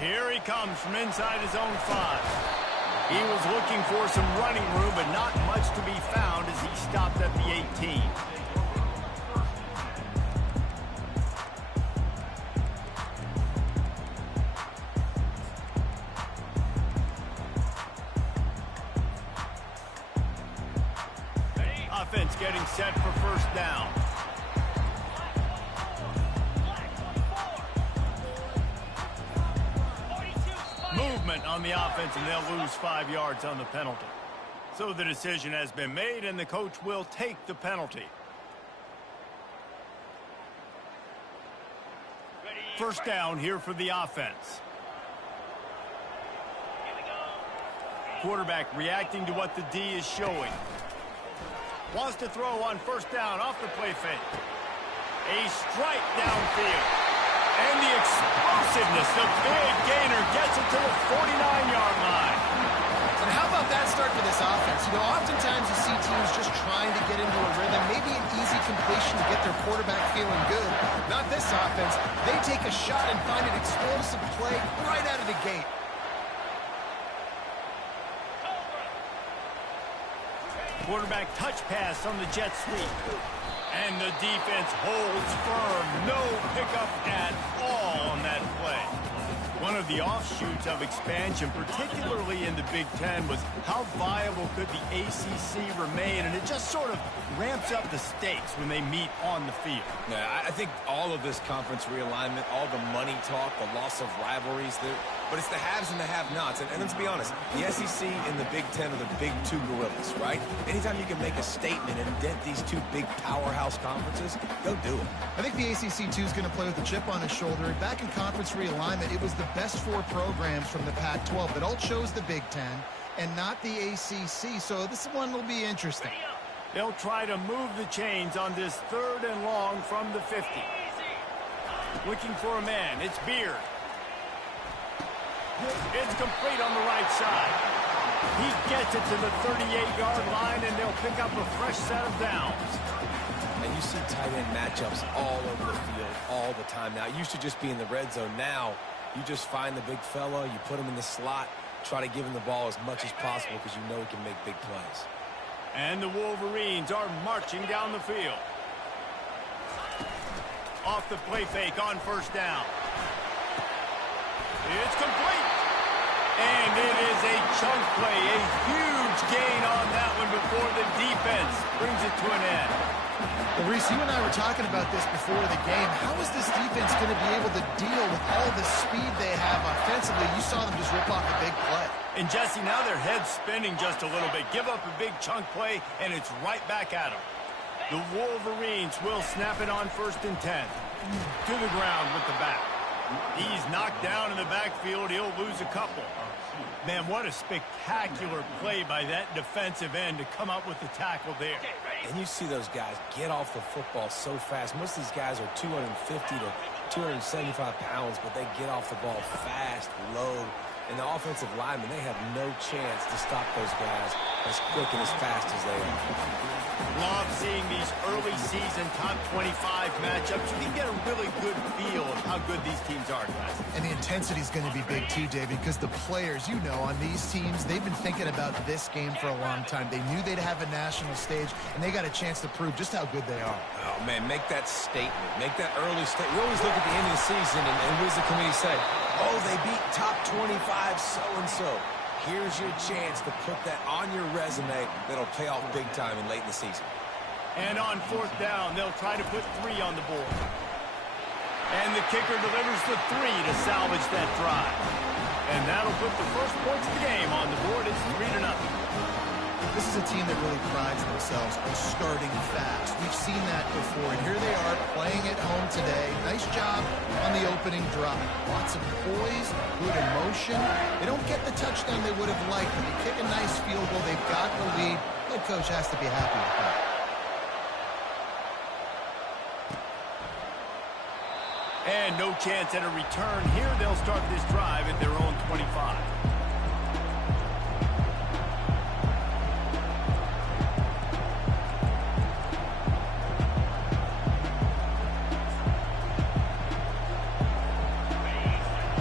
Here he comes from inside his own 5. He was looking for some running room, but not much to be found as he stopped at the 18. Offense getting set for first down. Movement on the offense, and they'll lose 5 yards on the penalty. So the decision has been made, and the coach will take the penalty. First down here for the offense. Quarterback reacting to what the D is showing. Wants to throw on first down off the play fake. A strike downfield. And the explosiveness, the big gainer gets it to the 49-yard line. And how about that start for this offense? You know, oftentimes you see teams just trying to get into a rhythm, maybe an easy completion to get their quarterback feeling good. Not this offense. They take a shot and find an explosive play right out of the gate. Quarterback touch pass on the jet sweep. And the defense holds firm. No pickup at all on that play. One of the offshoots of expansion, particularly in the Big Ten, was how viable could the ACC remain, and it just sort of ramps up the stakes when they meet on the field. Yeah, I think all of this conference realignment, all the money talk, the loss of rivalries, but it's the haves and the have-nots. And let's be honest, the SEC and the Big Ten are the big two gorillas, right? Anytime you can make a statement and dent these two big powerhouse conferences, go do it. I think the ACC, too, is going to play with a chip on his shoulder. Back in conference realignment, it was the best 4 programs from the Pac-12 that all chose the Big Ten and not the ACC. So this one will be interesting. They'll try to move the chains on this 3rd and long from the 50. Looking for a man. It's Beard. It's complete on the right side. He gets it to the 38-yard line, and they'll pick up a fresh set of downs. And you see tight end matchups all over the field all the time now. It used to just be in the red zone. Now you just find the big fella, you put him in the slot, try to give him the ball as much as possible because you know he can make big plays. And the Wolverines are marching down the field. Off the play fake on first down. It's complete. And it is a chunk play, a huge gain on that one before the defense brings it to an end. Well, Reese, you and I were talking about this before the game. How is this defense going to be able to deal with all the speed they have offensively? You saw them just rip off a big play. And Jesse, now their head's spinning just a little bit. Give up a big chunk play, and it's right back at them. The Wolverines will snap it on 1st and 10. To the ground with the back. He's knocked down in the backfield. He'll lose a couple. Man, what a spectacular play by that defensive end to come up with the tackle there. And you see those guys get off the football so fast. Most of these guys are 250 to 275 pounds, but they get off the ball fast, low. And the offensive linemen, they have no chance to stop those guys as quick and as fast as they are. Love seeing these early season top 25 matchups. You can get a really good feel of how good these teams are, guys. And the intensity is going to be big too, David, because the players, you know, on these teams, they've been thinking about this game for a long time. They knew they'd have a national stage, and they got a chance to prove just how good they are. Oh, man, make that statement. Make that early statement. We always look at the end of the season, and what does the committee say? Oh, they beat top 25 so-and-so. Here's your chance to put that on your resume that'll pay off big time in late in the season. And on 4th down, they'll try to put 3 on the board. And the kicker delivers the 3 to salvage that drive. And that'll put the first points of the game on the board. It's 3-0. This is a team that really prides themselves on starting fast. We've seen that before, and here they are playing at home today. Nice job on the opening drive. Lots of poise, good emotion. They don't get the touchdown they would have liked, but they kick a nice field goal. They've got the lead. Head coach has to be happy with that. And no chance at a return here. They'll start this drive at their own 25.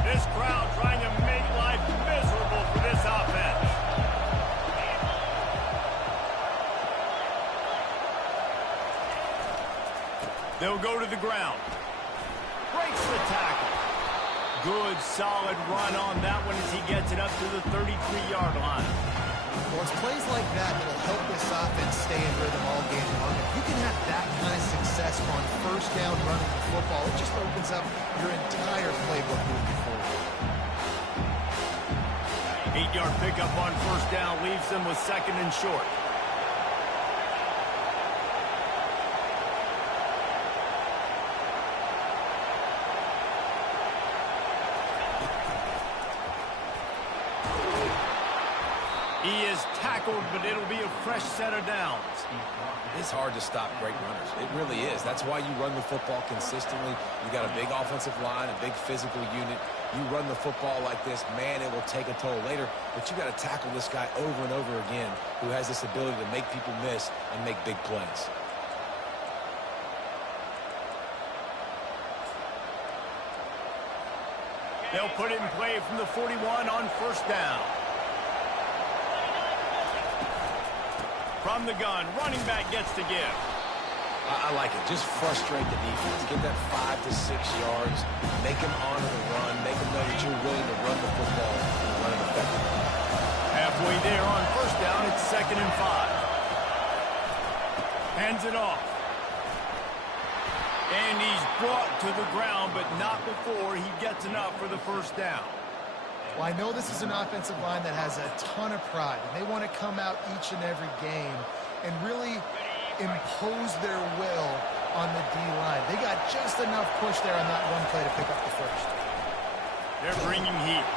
This crowd trying They'll go to the ground. Breaks the tackle. Good, solid run on that one as he gets it up to the 33-yard line. Well, it's plays like that that'll help this offense stay in rhythm all game long. If you can have that kind of success on first down running the football, it just opens up your entire playbook moving forward. 8-yard pickup on first down leaves them with second and short. He is tackled, but it'll be a fresh set of downs. It's hard to stop great runners. It really is. That's why you run the football consistently. You got a big offensive line, a big physical unit. You run the football like this, man, it will take a toll later. But you got to tackle this guy over and over again who has this ability to make people miss and make big plays. They'll put it in play from the 41 on first down. From the gun, running back gets to give. I like it. Just frustrate the defense. Get that 5 to 6 yards. Make them honor the run. Make them know that you're willing to run the football and run it effectively. Halfway there on first down, it's 2nd and 5. Hands it off. And he's brought to the ground, but not before he gets enough for the first down. Well, I know this is an offensive line that has a ton of pride, and they want to come out each and every game and really impose their will on the D-line. They got just enough push there on that one play to pick up the first. They're bringing heat.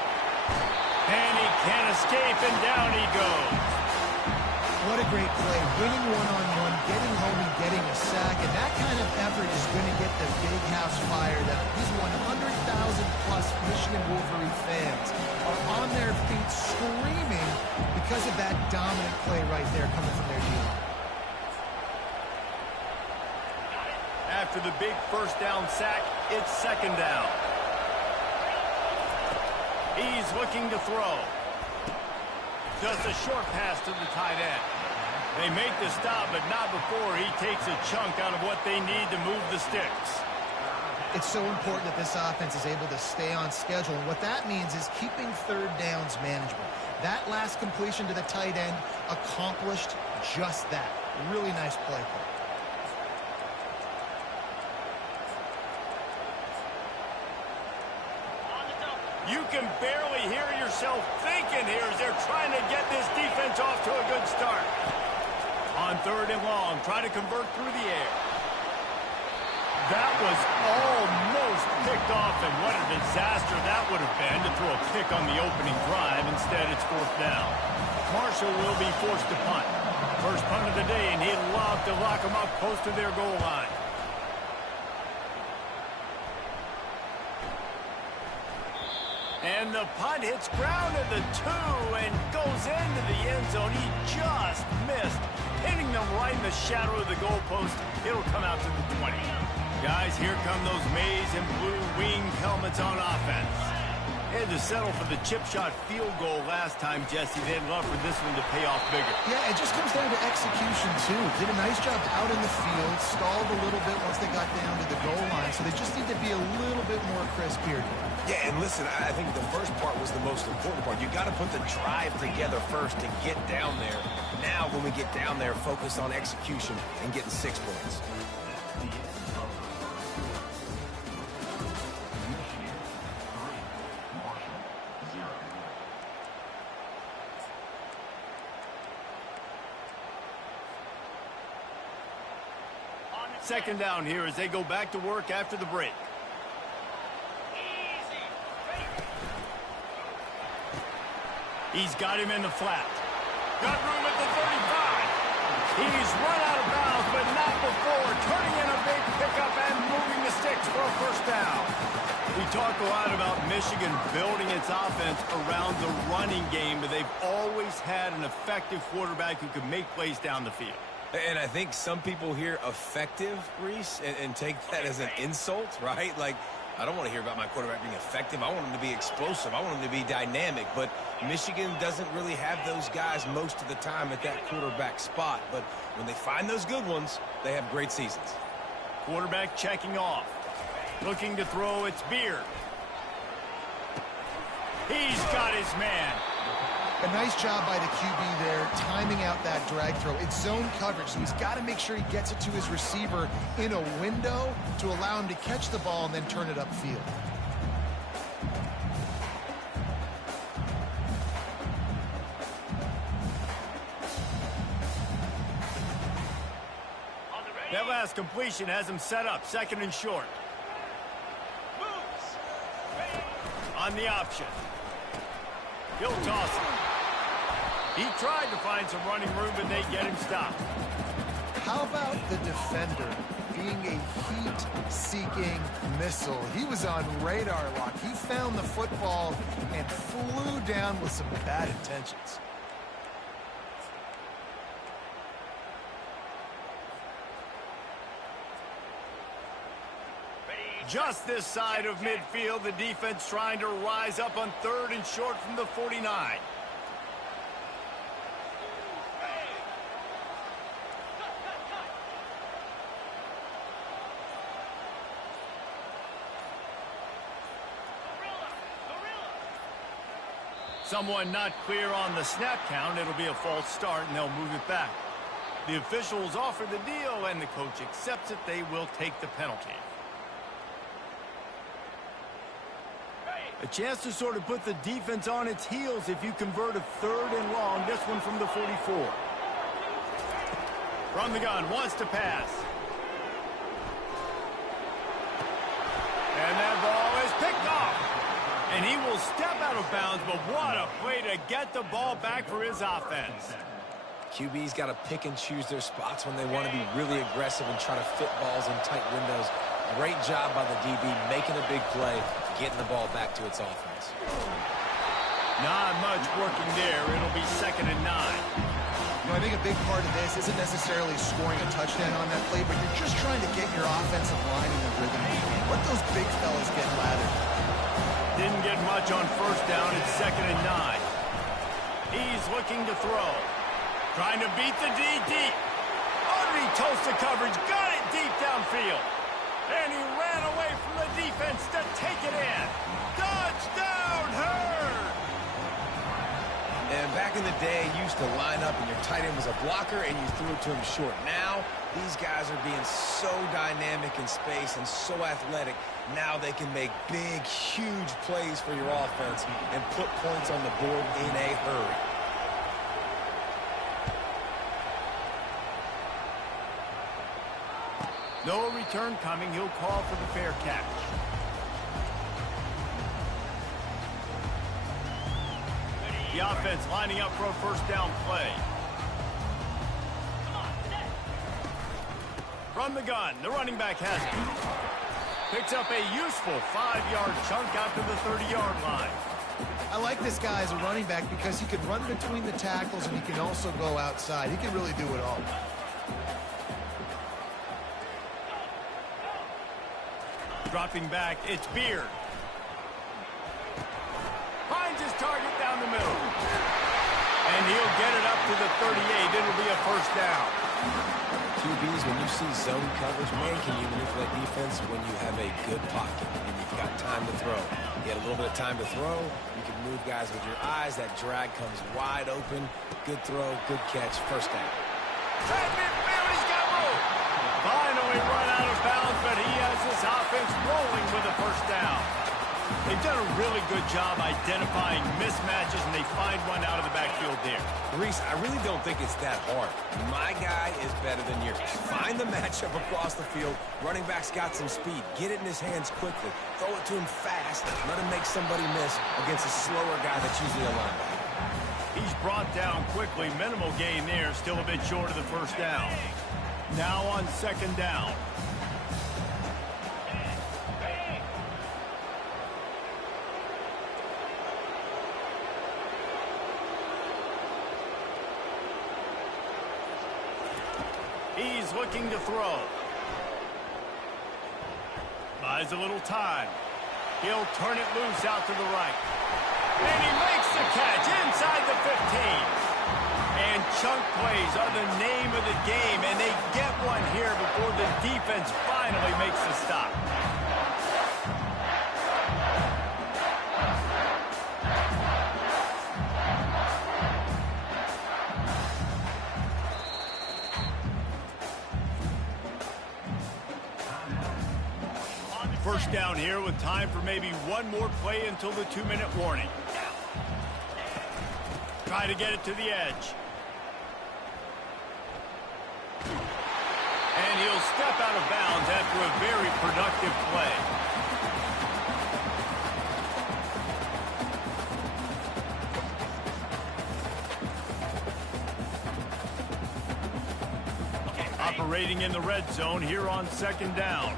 And he can't escape, and down he goes. What a great play. Winning one-on-one, getting home and getting a sack, and that kind of effort is going to get the big house fired up. These 100,000-plus Michigan Wolverine fans are on their feet screaming because of that dominant play right there coming from their D-line. After the big first down sack, it's 2nd down. He's looking to throw. Just a short pass to the tight end. They make the stop, but not before he takes a chunk out of what they need to move the sticks. It's so important that this offense is able to stay on schedule. And what that means is keeping third downs manageable. That last completion to the tight end accomplished just that. Really nice play. You can barely hear yourself thinking here as they're trying to get this defense off to a good start. On 3rd and long, try to convert through the air. That was almost picked off, and what a disaster that would have been to throw a pick on the opening drive. Instead, it's 4th down. Marshall will be forced to punt. First punt of the day, and he'd love to lock them up close to their goal line. And the punt hits ground at the 2 and goes into the end zone. He just missed, hitting them right in the shadow of the goalpost. It'll come out to the 20. Guys, here come those maize and blue winged helmets on offense. They had to settle for the chip shot field goal last time, Jesse. They'd love for this one to pay off bigger. Yeah, it just comes down to execution, too. Did a nice job out in the field, stalled a little bit once they got down to the goal line, so they just need to be a little bit more crisp here. Yeah, and listen, I think the first part was the most important part. You got to put the drive together first to get down there. Now, when we get down there, focus on execution and getting 6 points. Second down here as they go back to work after the break. He's got him in the flat. Got room at the 35. He's run out of bounds, but not before turning in a big pickup and moving the sticks for a first down. We talk a lot about Michigan building its offense around the running game, but they've always had an effective quarterback who can make plays down the field. And I think some people hear effective, Reese, and take that as an insult, right? Like, I don't want to hear about my quarterback being effective. I want him to be explosive. I want him to be dynamic. But Michigan doesn't really have those guys most of the time at that quarterback spot. But when they find those good ones, they have great seasons. Quarterback checking off. Looking to throw, it's Beard. He's got his man. A nice job by the QB there, timing out that drag throw. It's zone coverage, so he's got to make sure he gets it to his receiver in a window to allow him to catch the ball and then turn it upfield. That last completion has him set up, 2nd and short. On the option. He'll toss it. He tried to find some running room, but they get him stopped. How about the defender being a heat-seeking missile? He was on radar lock. He found the football and flew down with some bad intentions. Just this side of midfield, the defense trying to rise up on 3rd and short from the 49. Someone not clear on the snap count. It'll be a false start, and they'll move it back. The officials offer the deal, and the coach accepts it. They will take the penalty. A chance to sort of put the defense on its heels if you convert a 3rd and long. This one from the 44. From the gun, wants to pass. And that ball is picked off. And he will step out of bounds, but what a play to get the ball back for his offense. QB's got to pick and choose their spots when they want to be really aggressive and try to fit balls in tight windows. Great job by the DB making a big play, getting the ball back to its offense. Not much working there. It'll be 2nd and 9. I think a big part of this isn't necessarily scoring a touchdown on that play, but you're just trying to get your offensive line in the rhythm. Let those big fellas get lathered. Didn't get much on 1st down. It's 2nd and 9. He's looking to throw. Trying to beat the D deep. Underneath toasted coverage. Got it deep downfield. And he ran away from the defense to take it in. Touchdown, Hurd! And back in the day, you used to line up and your tight end was a blocker and you threw it to him short. Now, these guys are being so dynamic in space and so athletic. Now they can make big, huge plays for your offense and put points on the board in a hurry. No return coming. He'll call for the fair catch. The offense lining up for a 1st down play. From the gun, the running back has it. Picks up a useful 5-yard chunk out to the 30-yard line. I like this guy as a running back because he can run between the tackles and he can also go outside. He can really do it all. Dropping back, it's Beard. Finds his target down the middle. And he'll get it up to the 38. It'll be a 1st down. QBs, when you see zone coverage, man, can you manipulate defense when you have a good pocket and you've got time to throw. You get a little bit of time to throw, you can move guys with your eyes. That drag comes wide open. Good throw, good catch, 1st down. Right midfield, he's got room. Finally run out of bounds, but he has his offense rolling with a 1st down. They've done a really good job identifying mismatches, and they find one out of the backfield there. Reese, I really don't think it's that hard. My guy is better than yours. Find the matchup across the field. Running back's got some speed. Get it in his hands quickly. Throw it to him fast. Let him make somebody miss against a slower guy that's usually a linebacker. He's brought down quickly. Minimal gain there. Still a bit short of the 1st down. Now on 2nd down. He's looking to throw. Buys a little time. He'll turn it loose out to the right. And he makes the catch inside the 15. And chunk plays are the name of the game, and they get one here before the defense finally makes the stop. First down here with time for maybe one more play until the 2-minute warning. Try to get it to the edge. And he'll step out of bounds after a very productive play. Operating in the red zone here on 2nd down.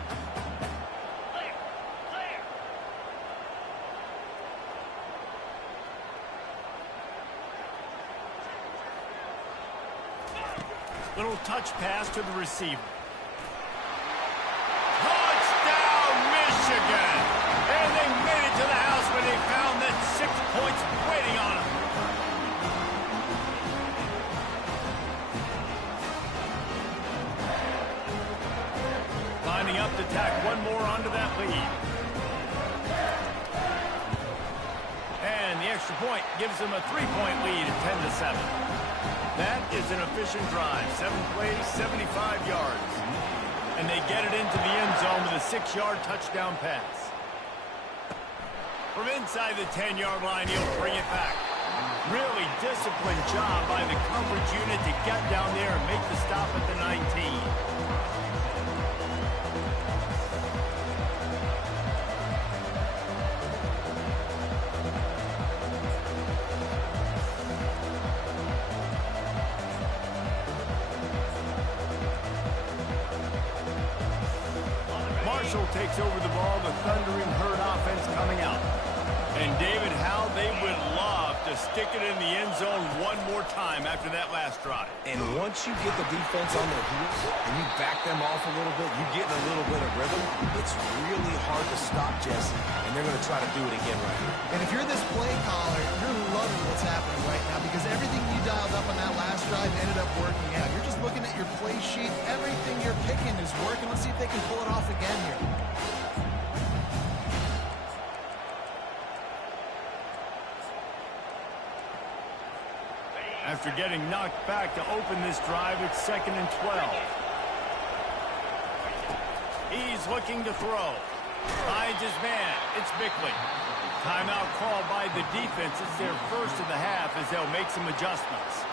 Little touch pass to the receiver. Touchdown, Michigan! And they made it to the house when they found that 6 points waiting on them. Lining up to tack one more onto that lead. And the extra point gives them a 3-point lead at 10-7. That is an efficient drive. 7 plays, 75 yards. And they get it into the end zone with a 6-yard touchdown pass. From inside the 10-yard line, he'll bring it back. Really disciplined job by the coverage unit to get down there and make the stop at the 19. Marshall takes over the ball, the thundering herd offense coming out. And David, how they would love to stick it in the end zone one more time after that last drive. And once you get the defense on their heels and you back them off a little bit, you get in a little bit of rhythm, it's really hard to stop, Jesse, and they're going to try to do it again right here. And if you're this play caller, you're loving what's happening right now because everything you dialed up on that last drive ended up working out. You're just looking at your play sheet. Everything you're picking is working. Let's see if they can pull it off again here. After getting knocked back to open this drive, it's 2nd and 12. He's looking to throw. Finds his man. It's Bickley. Timeout called by the defense. It's their first of the half as they'll make some adjustments.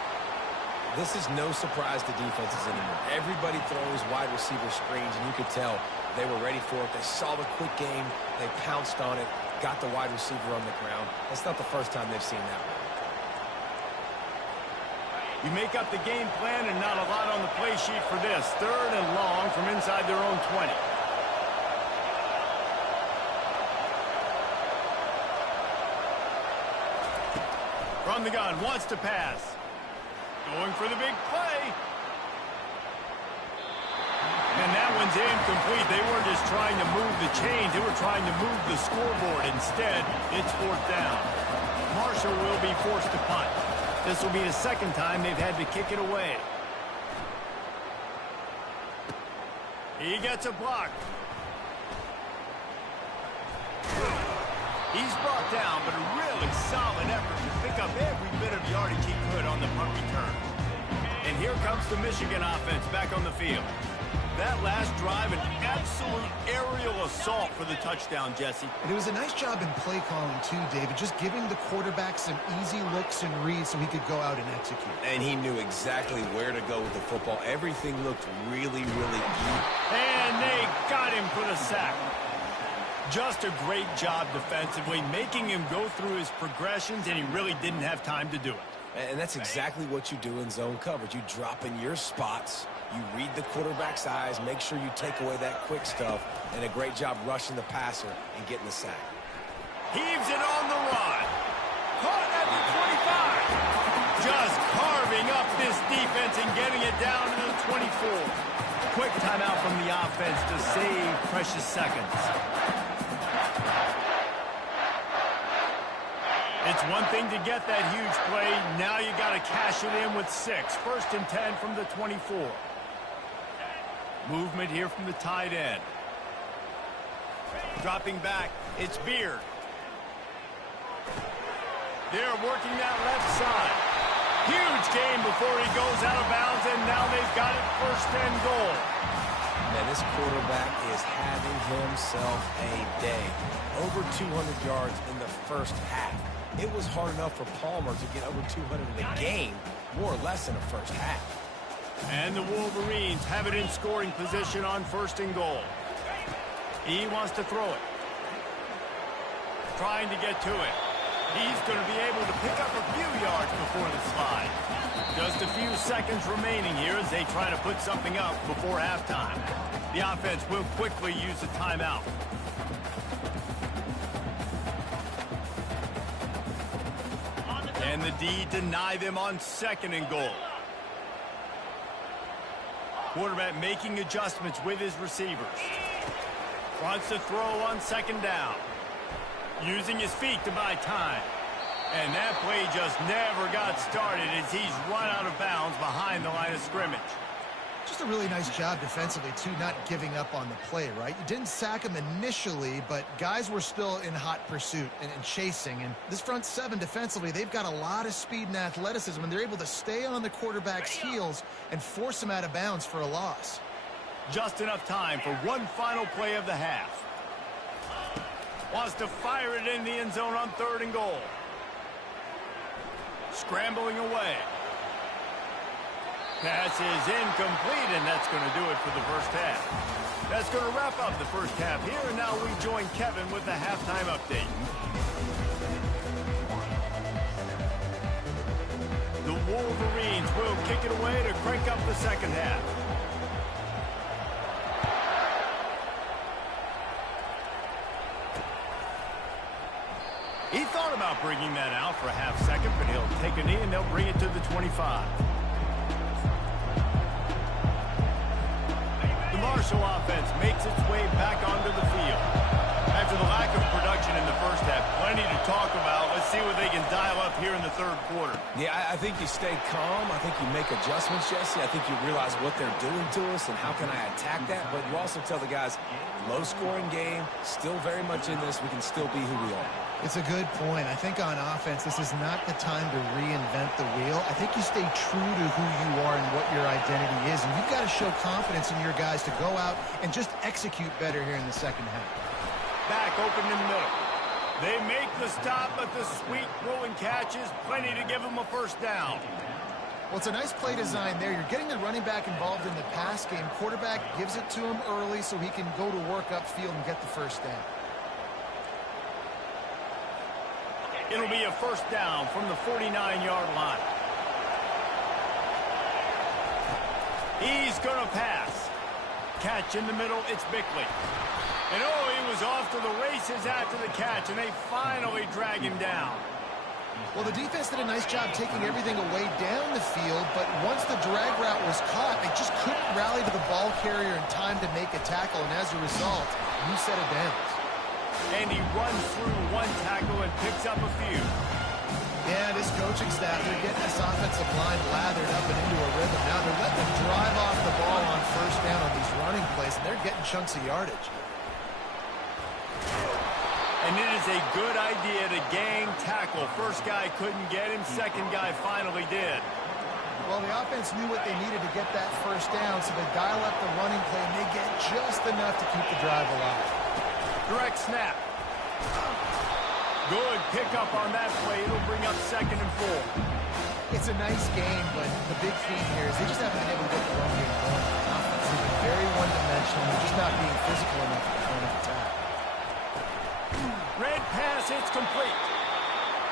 This is no surprise to defenses anymore. Everybody throws wide receiver screens, and you could tell they were ready for it. They saw the quick game. They pounced on it, got the wide receiver on the ground. That's not the first time they've seen that one. You make up the game plan and not a lot on the play sheet for this. 3rd and long from inside their own 20. From the gun, wants to pass. Going for the big play. And that one's incomplete. They weren't just trying to move the chains. They were trying to move the scoreboard. Instead, it's 4th down. Marshall will be forced to punt. This will be the 2nd time they've had to kick it away. He gets a block. He's brought down, but a really solid effort to pick up every bit of yardage he could on the punt return. And here comes the Michigan offense back on the field. That last drive, an absolute aerial assault for the touchdown, Jesse. And it was a nice job in play calling, too, David, just giving the quarterback some easy looks and reads so he could go out and execute. And he knew exactly where to go with the football. Everything looked really, really even. And they got him for the sack. Just a great job defensively, making him go through his progressions, and he really didn't have time to do it. And that's exactly what you do in zone coverage. You drop in your spots, you read the quarterback's eyes, make sure you take away that quick stuff, and a great job rushing the passer and getting the sack. Heaves it on the run. Caught at the 25. Just carving up this defense and getting it down to the 24. Quick timeout from the offense to save precious seconds. It's one thing to get that huge play. Now you got to cash it in with 6. 1st and 10 from the 24. Movement here from the tight end. Dropping back, it's Beard. They're working that left side. Huge gain before he goes out of bounds, and now they've got it 1st and goal. Man, this quarterback is having himself a day. Over 200 yards in the first half. It was hard enough for Palmer to get over 200 in a game, more or less in the first half. And the Wolverines have it in scoring position on 1st and goal. He wants to throw it. Trying to get to it. He's going to be able to pick up a few yards before the slide. Just a few seconds remaining here as they try to put something up before halftime. The offense will quickly use a timeout. And the D deny them on 2nd and goal. Quarterback making adjustments with his receivers. Wants to throw on 2nd down. Using his feet to buy time. And that play just never got started as he's run out of bounds behind the line of scrimmage. Just a really nice job defensively, too, not giving up on the play, right? You didn't sack him initially, but guys were still in hot pursuit and chasing. And this front 7 defensively, they've got a lot of speed and athleticism, and they're able to stay on the quarterback's heels and force him out of bounds for a loss. Just enough time for one final play of the half. Wants to fire it in the end zone on 3rd and goal. Scrambling away. Pass is incomplete, and that's going to do it for the first half. That's going to wrap up the first half here, and now we join Kevin with the halftime update. The Wolverines will kick it away to crank up the second half. He thought about bringing that out for a half second, but he'll take a knee and they'll bring it to the 25. The Marshall offense makes its way back onto the field. After the lack of production in the first half, plenty to talk about. Let's see what they can dial up here in the 3rd quarter. Yeah, I think you stay calm. I think you make adjustments, Jesse. I think you realize what they're doing to us and how can I attack that. But you also tell the guys, low-scoring game, still very much in this. We can still be who we are. It's a good point. I think on offense, this is not the time to reinvent the wheel. I think you stay true to who you are and what your identity is. And you've got to show confidence in your guys to go out and just execute better here in the second half. Back open in the middle. They make the stop, but the sweet rolling catch is plenty to give them a first down. Well, it's a nice play design there. You're getting the running back involved in the pass game. Quarterback gives it to him early so he can go to work upfield and get the first down. It'll be a first down from the 49-yard line. He's going to pass. Catch in the middle, it's Bickley. And oh, he was off to the races after the catch, and they finally drag him down. Well, the defense did a nice job taking everything away down the field, but once the drag route was caught, they just couldn't rally to the ball carrier in time to make a tackle, and as a result, new set of downs. And he runs through one tackle and picks up a few. Yeah, this coaching staff, they're getting this offensive line lathered up and into a rhythm. Now they're letting them drive off the ball on first down on these running plays, and they're getting chunks of yardage. And it is a good idea to gang tackle. First guy couldn't get him, second guy finally did. Well, the offense knew what they needed to get that first down, so they dial up the running play, and they get just enough to keep the drive alive. Direct snap. Good pickup on that play. It'll bring up 2nd and 4. It's a nice game, but the big theme here is they just haven't been able to get the run game going. The offense has been very one-dimensional. They're just not being physical enough at the point of attack. Red pass, it's complete.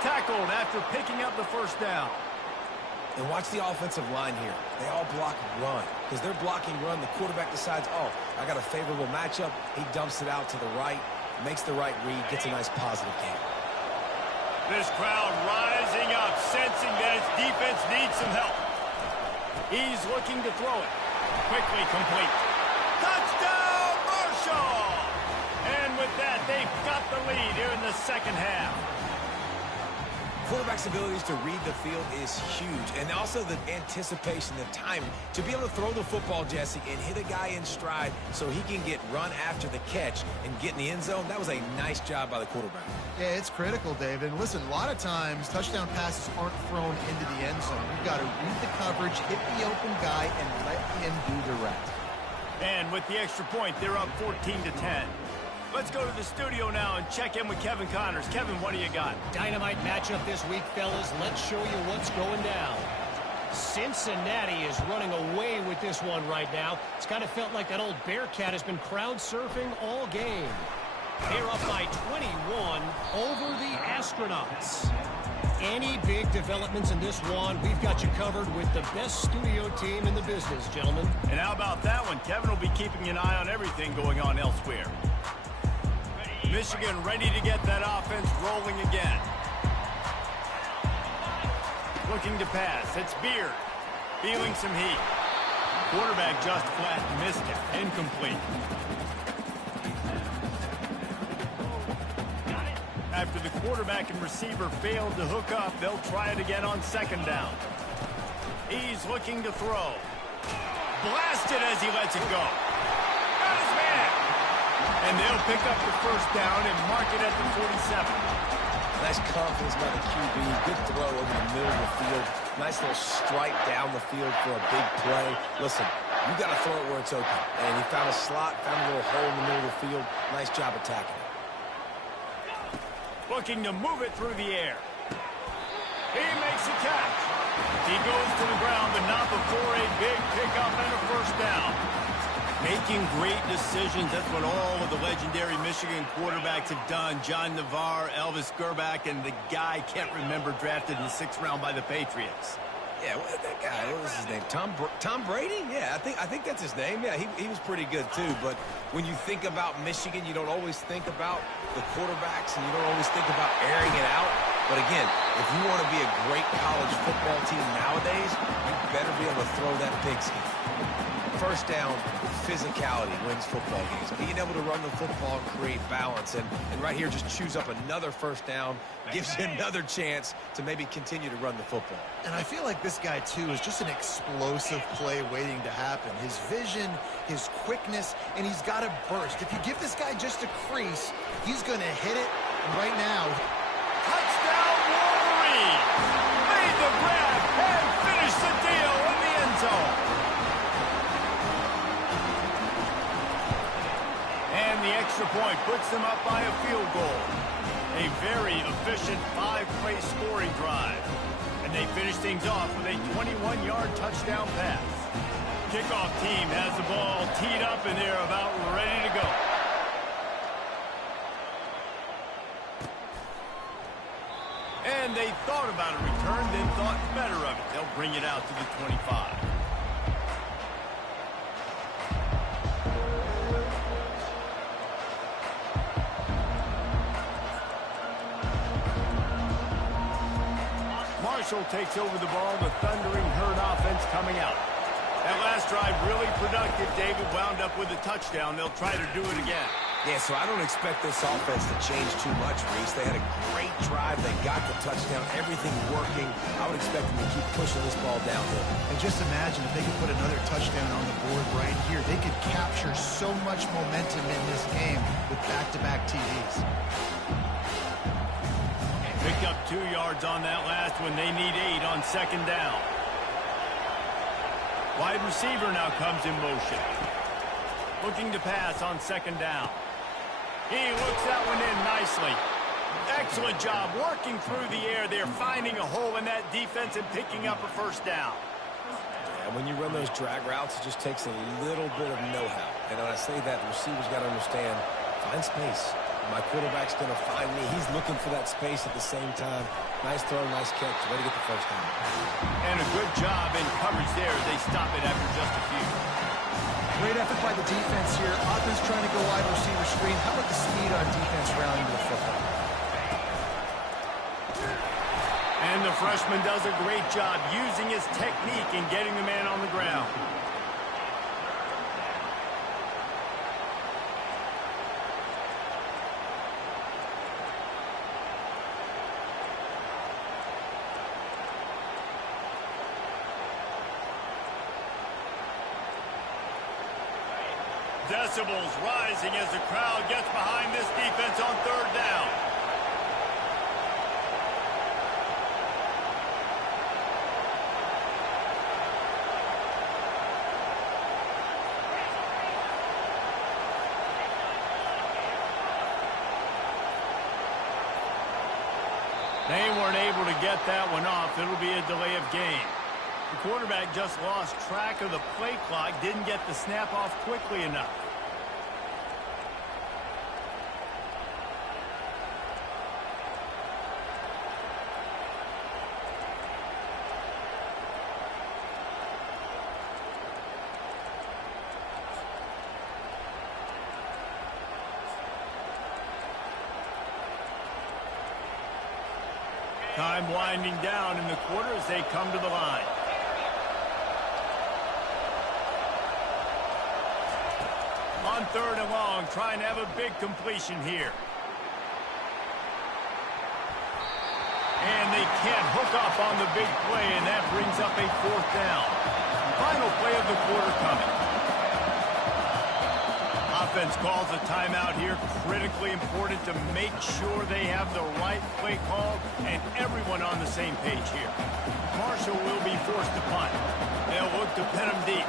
Tackled after picking up the first down. And watch the offensive line here. They all block run. Because they're blocking run, the quarterback decides, oh, I got a favorable matchup. He dumps it out to the right, makes the right read, gets a nice positive game. This crowd rising up, sensing that its defense needs some help. He's looking to throw it. Quickly complete. Touchdown, Marshall! And with that, they've got the lead here in the second half. quarterback's abilities to read the field is huge. And also the anticipation, the timing. To be able to throw the football, Jesse, and hit a guy in stride so he can get run after the catch and get in the end zone, that was a nice job by the quarterback. Yeah, it's critical, David. And listen, a lot of times touchdown passes aren't thrown into the end zone. You've got to read the coverage, hit the open guy, and let him do the rest. And with the extra point, they're up 14-10. Let's go to the studio now and check in with Kevin Connors. Kevin, what do you got? Dynamite matchup this week, fellas. Let's show you what's going down. Cincinnati is running away with this one right now. It's kind of felt like that old Bearcat has been crowd surfing all game. They're up by 21 over the Astronauts. Any big developments in this one, we've got you covered with the best studio team in the business, gentlemen. And how about that one? Kevin will be keeping an eye on everything going on elsewhere. Michigan ready to get that offense rolling again. Looking to pass. It's Beard. Feeling some heat. Quarterback just flat missed it. Incomplete. After the quarterback and receiver failed to hook up, they'll try it again on second down. He's looking to throw. Blasted as he lets it go. Got his man. And they'll pick up the first down and mark it at the 47. Nice confidence by the QB. Good throw over the middle of the field. Nice little strike down the field for a big play. Listen, you got to throw it where it's open. And he found a slot, found a little hole in the middle of the field. Nice job attacking it. Looking to move it through the air. He makes a catch. He goes to the ground, but not before a big pickup and a first down. Making great decisions. That's what all of the legendary Michigan quarterbacks have done. John Navarre, Elvis Gerbach, and the guy can't remember drafted in the 6th round by the Patriots. Yeah, that guy, what was his name? Tom Brady? Yeah, I think that's his name. Yeah, he was pretty good too. But when you think about Michigan, you don't always think about the quarterbacks, and you don't always think about airing it out. But again, if you want to be a great college football team nowadays, you better be able to throw that pigskin. First down, physicality wins football games. Being able to run the football and create balance. And right here, just choose up another first down, gives you another chance to maybe continue to run the football. And I feel like this guy, too, is just an explosive play waiting to happen. His vision, his quickness, and he's got a burst. If you give this guy just a crease, he's going to hit it. And right now, touchdown Wolverine! Made the grab and finished the deal in the end zone. And the extra point puts them up by a field goal. A very efficient 5-play scoring drive. And they finish things off with a 21-yard touchdown pass. Kickoff team has the ball teed up and they're about ready to go. And they thought about a return, then thought better of it. They'll bring it out to the 25. Marshall takes over the ball, the thundering herd offense coming out. That last drive really productive. David wound up with a touchdown. They'll try to do it again. Yeah, so I don't expect this offense to change too much, Reese. They had a great drive. They got the touchdown. Everything working. I would expect them to keep pushing this ball downhill. and just imagine if they could put another touchdown on the board right here. They could capture so much momentum in this game with back-to-back TDs. Picked up 2 yards on that last one. They need 8 on second down. Wide receiver now comes in motion. Looking to pass on second down. He looks that one in nicely. Excellent job working through the air there, finding a hole in that defense and picking up a first down. And when you run those drag routes, it just takes a little bit of know-how. And when I say that, the receiver's got to understand, find space. My quarterback's going to find me. He's looking for that space at the same time. Nice throw, nice catch. Way to get the first down. And a good job in coverage there. They stop it after just a few. Great effort by the defense here. Offense trying to go wide receiver screen. How about the speed on defense rallying to the football? And the freshman does a great job using his technique and getting the man on the ground. Decibels rising as the crowd gets behind this defense on third down. They weren't able to get that one off. It'll be a delay of game. The quarterback just lost track of the play clock, didn't get the snap off quickly enough. Time winding down in the quarter as they come to the line. On third and long, trying to have a big completion here. And they can't hook up on the big play, and that brings up a fourth down. Final play of the quarter coming. Offense calls a timeout here. Critically important to make sure they have the right play call and everyone on the same page here. Marshall will be forced to punt. They'll look to pin him deep.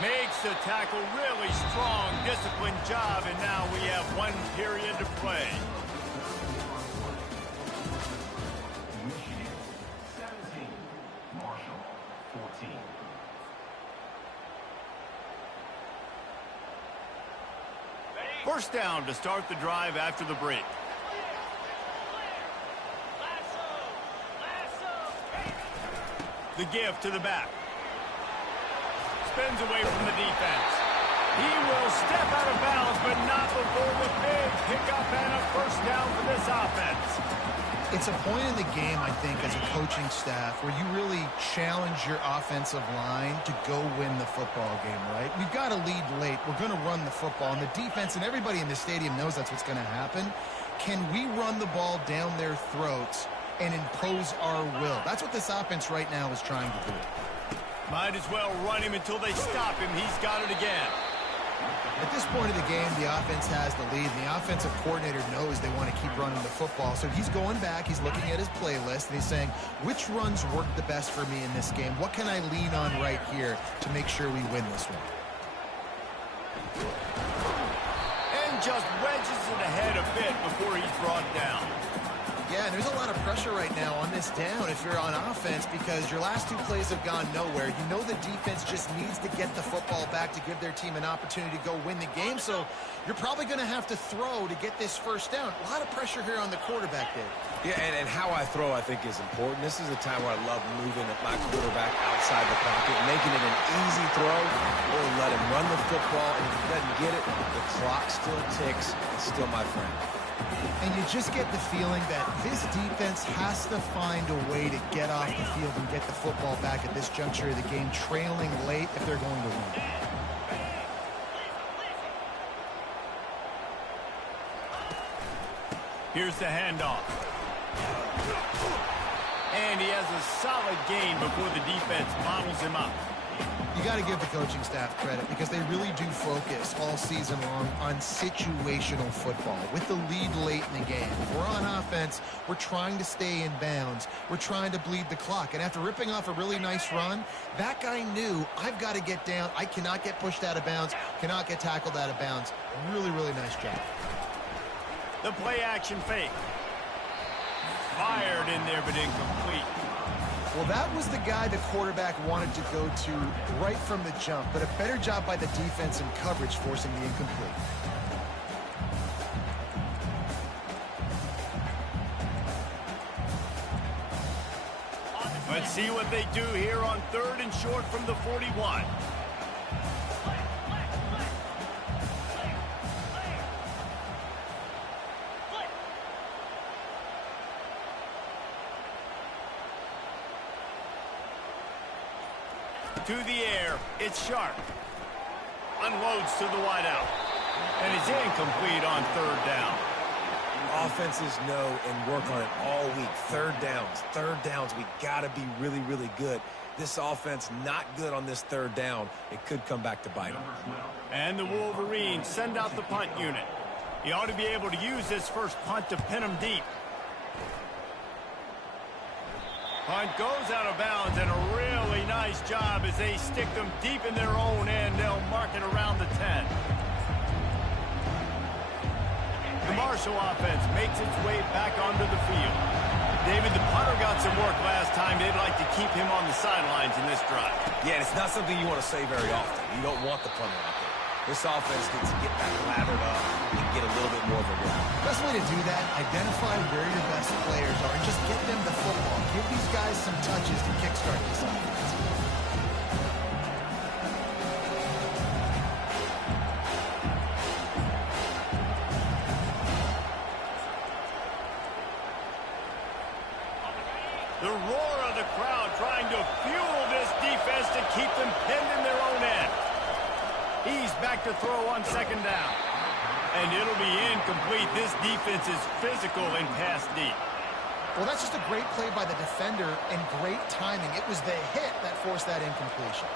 Makes the tackle really strong, disciplined job, and now we have 1 period to play. Michigan 17, Marshall 14. First down to start the drive after the break. The give to the back. Spins away from the defense. He will step out of bounds, but not before the big pickup and a first down for this offense. It's a point in the game, I think, as a coaching staff where you really challenge your offensive line to go win the football game, right? We've got to lead late. We're going to run the football. And the defense and everybody in the stadium knows that's what's going to happen. Can we run the ball down their throats and impose our will? That's what this offense right now is trying to do. Might as well run him until they stop him. He's got it again. At this point of the game, the offense has the lead, and the offensive coordinator knows they want to keep running the football. So he's going back, he's looking at his playlist, and he's saying, which runs work the best for me in this game? What can I lean on right here to make sure we win this one? And just wedges it ahead a bit before he's brought down. Yeah, and there's a lot of pressure right now on this down if you're on offense because your last 2 plays have gone nowhere. You know the defense just needs to get the football back to give their team an opportunity to go win the game, so you're probably going to have to throw to get this first down. A lot of pressure here on the quarterback, Dave. Yeah, and how I throw, I think, is important. This is a time where I love moving my quarterback outside the pocket, making it an easy throw, or let him run the football, and if he doesn't get it, the clock still ticks. It's still my friend. And you just get the feeling that this defense has to find a way to get off the field and get the football back at this juncture of the game, trailing late if they're going to win. Here's the handoff. And he has a solid gain before the defense models him up. You got to give the coaching staff credit because they really do focus all season long on situational football with the lead late in the game. If we're on offense, we're trying to stay in bounds. We're trying to bleed the clock. And after ripping off a really nice run, that guy knew I've got to get down. I cannot get pushed out of bounds, cannot get tackled out of bounds. Really, really nice job. The play action fake. Fired in there but incomplete. Well, that was the guy the quarterback wanted to go to right from the jump, but a better job by the defense in coverage forcing the incomplete. Let's see what they do here on third and short from the 41. To the air, it's Sharp. Unloads to the wideout. And it's incomplete on third down. offenses know and work on it all week. Third downs, we got to be really, really good. This offense not good on this third down. It could come back to bite them. And the Wolverines send out the punt unit. He ought to be able to use this first punt to pin them deep. Punt goes out of bounds, and a really nice job as they stick them deep in their own end. They'll mark it around the 10. The Marshall offense makes its way back onto the field. David, the punter got some work last time. They'd like to keep him on the sidelines in this drive. Yeah, and it's not something you want to say very often. You don't want the punter out there. This offense needs to get back lathered up and get a little bit more of a run. Best way to do that, identify where your best players are and just get them the football. Give these guys some touches to kickstart this offense. The roar of the crowd trying to fuel this defense to keep them pinned in their own end. He's back to throw on second down. And it'll be incomplete. This defense is physical and pass deep. Well, that's just a great play by the defender and great timing. It was the hit that forced that incompletion.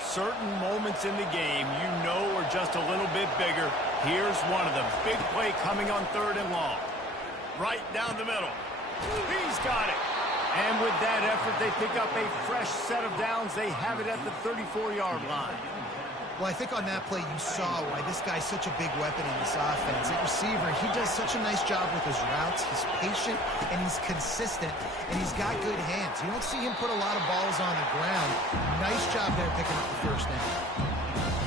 Certain moments in the game you know are just a little bit bigger. Here's one of them. Big play coming on third and long. Right down the middle. He's got it. And with that effort, they pick up a fresh set of downs. They have it at the 34-yard line. Well, I think on that play you saw why this guy's such a big weapon in this offense. At receiver, he does such a nice job with his routes. He's patient, and he's consistent, and he's got good hands. You don't see him put a lot of balls on the ground. Nice job there picking up the first down.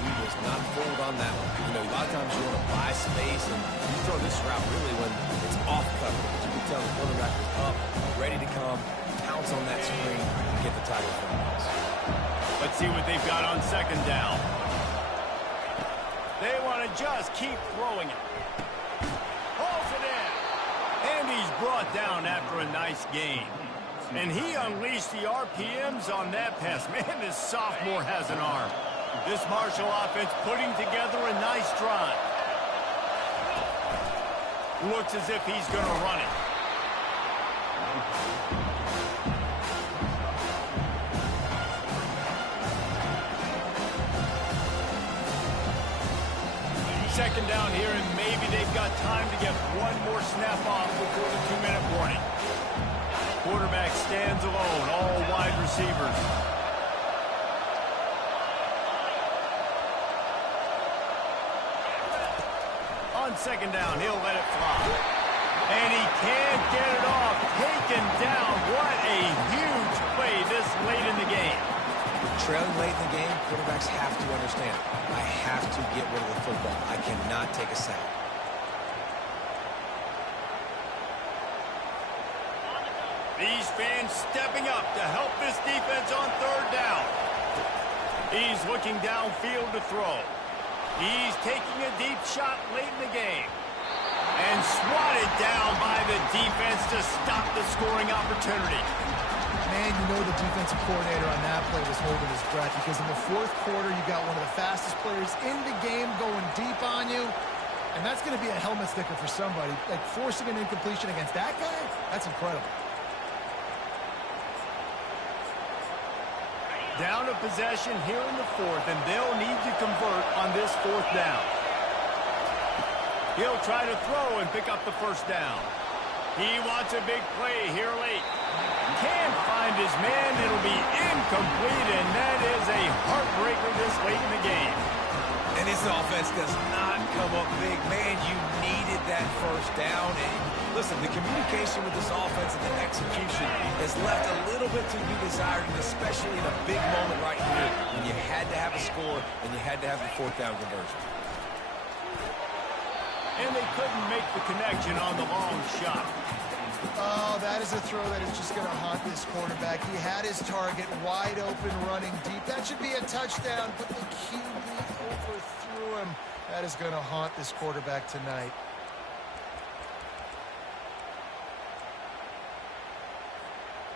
He was not fooled on that one. You know, a lot of times you want to buy space, and you throw this route really when it's off coverage. You can tell the quarterback is up, ready to come, pounce on that screen, and get the title from us. Let's see what they've got on second down. They want to just keep throwing it. Hauls it in. And he's brought down after a nice gain. And he unleashed the RPMs on that pass. Man, this sophomore has an arm. This Marshall offense putting together a nice drive. Looks as if he's going to run it. Second down here, and maybe they've got time to get one more snap off before the 2-minute warning. Quarterback stands alone, all wide receivers. On second down, he'll let it fly. And he can't get it off. Taken down. What a huge play this late in the game. Trailing late in the game, quarterbacks have to understand, I have to get rid of the football. I cannot take a sack. These fans stepping up to help this defense on third down. He's looking downfield to throw. He's taking a deep shot late in the game. And swatted down by the defense to stop the scoring opportunity. Man, you know the defensive coordinator on that play was holding his breath because in the fourth quarter, you got one of the fastest players in the game going deep on you, and that's going to be a helmet sticker for somebody. Like, forcing an incompletion against that guy, that's incredible. Down a possession here in the fourth, and they'll need to convert on this fourth down. He'll try to throw and pick up the first down. He wants a big play here late. Can't find his man. It'll be incomplete, and that is a heartbreaker this late in the game. And this offense does not come up big. Man, you needed that first down. And listen, the communication with this offense and the execution has left a little bit to be desired, and especially in a big moment right here when you had to have a score and you had to have the fourth down conversion. And they couldn't make the connection on the long shot. Oh, that is a throw that is just going to haunt this quarterback. He had his target wide open, running deep. That should be a touchdown, but the QB overthrew him. That is going to haunt this quarterback tonight.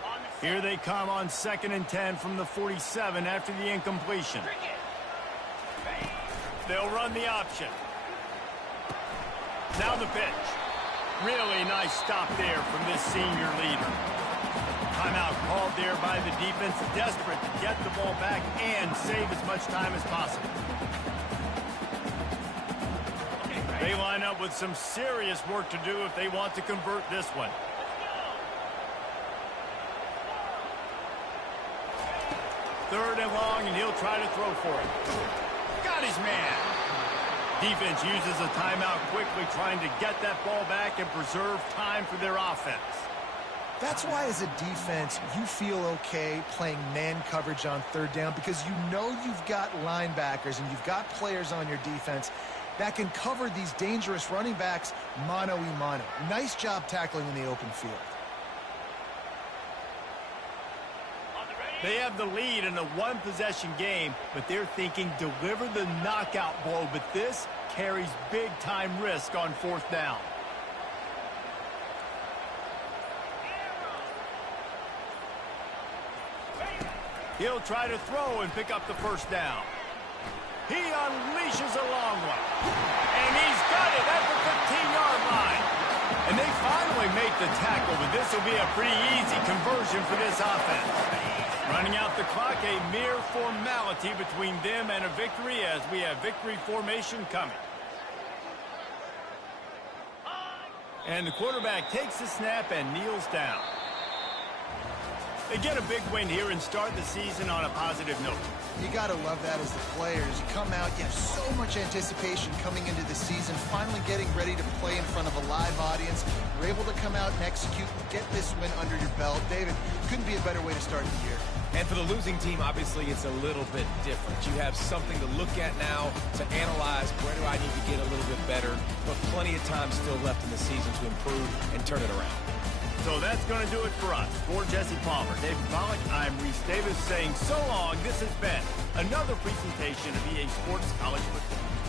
On the Here they come on 2nd and 10 from the 47 after the incompletion. They'll run the option. Now the pitch. Really nice stop there from this senior leader. Timeout called there by the defense, desperate to get the ball back and save as much time as possible. They line up with some serious work to do if they want to convert this one. Third and long, and he'll try to throw for it. Got his man. Defense uses a timeout quickly, trying to get that ball back and preserve time for their offense. That's why, as a defense, you feel okay playing man coverage on 3rd down, because you know you've got linebackers and you've got players on your defense that can cover these dangerous running backs mano-a-mano. Nice job tackling in the open field. They have the lead in a one-possession game, but they're thinking deliver the knockout blow, but this carries big-time risk on 4th down. He'll try to throw and pick up the 1st down. He unleashes a long one. And he's got it at the 15-yard line. And they finally make the tackle, but this will be a pretty easy conversion for this offense. Running out the clock, a mere formality between them and a victory as we have victory formation coming. And the quarterback takes the snap and kneels down. They get a big win here and start the season on a positive note. You got to love that as the players. You come out, you have so much anticipation coming into the season, finally getting ready to play in front of a live audience. You're able to come out and execute and get this win under your belt. David, couldn't be a better way to start the year. And for the losing team, obviously, it's a little bit different. You have something to look at now, to analyze where do I need to get a little bit better, but plenty of time still left in the season to improve and turn it around. So that's going to do it for us. For Jesse Palmer, David Pollack, I'm Reese Davis saying so long. This has been another presentation of EA Sports College Football.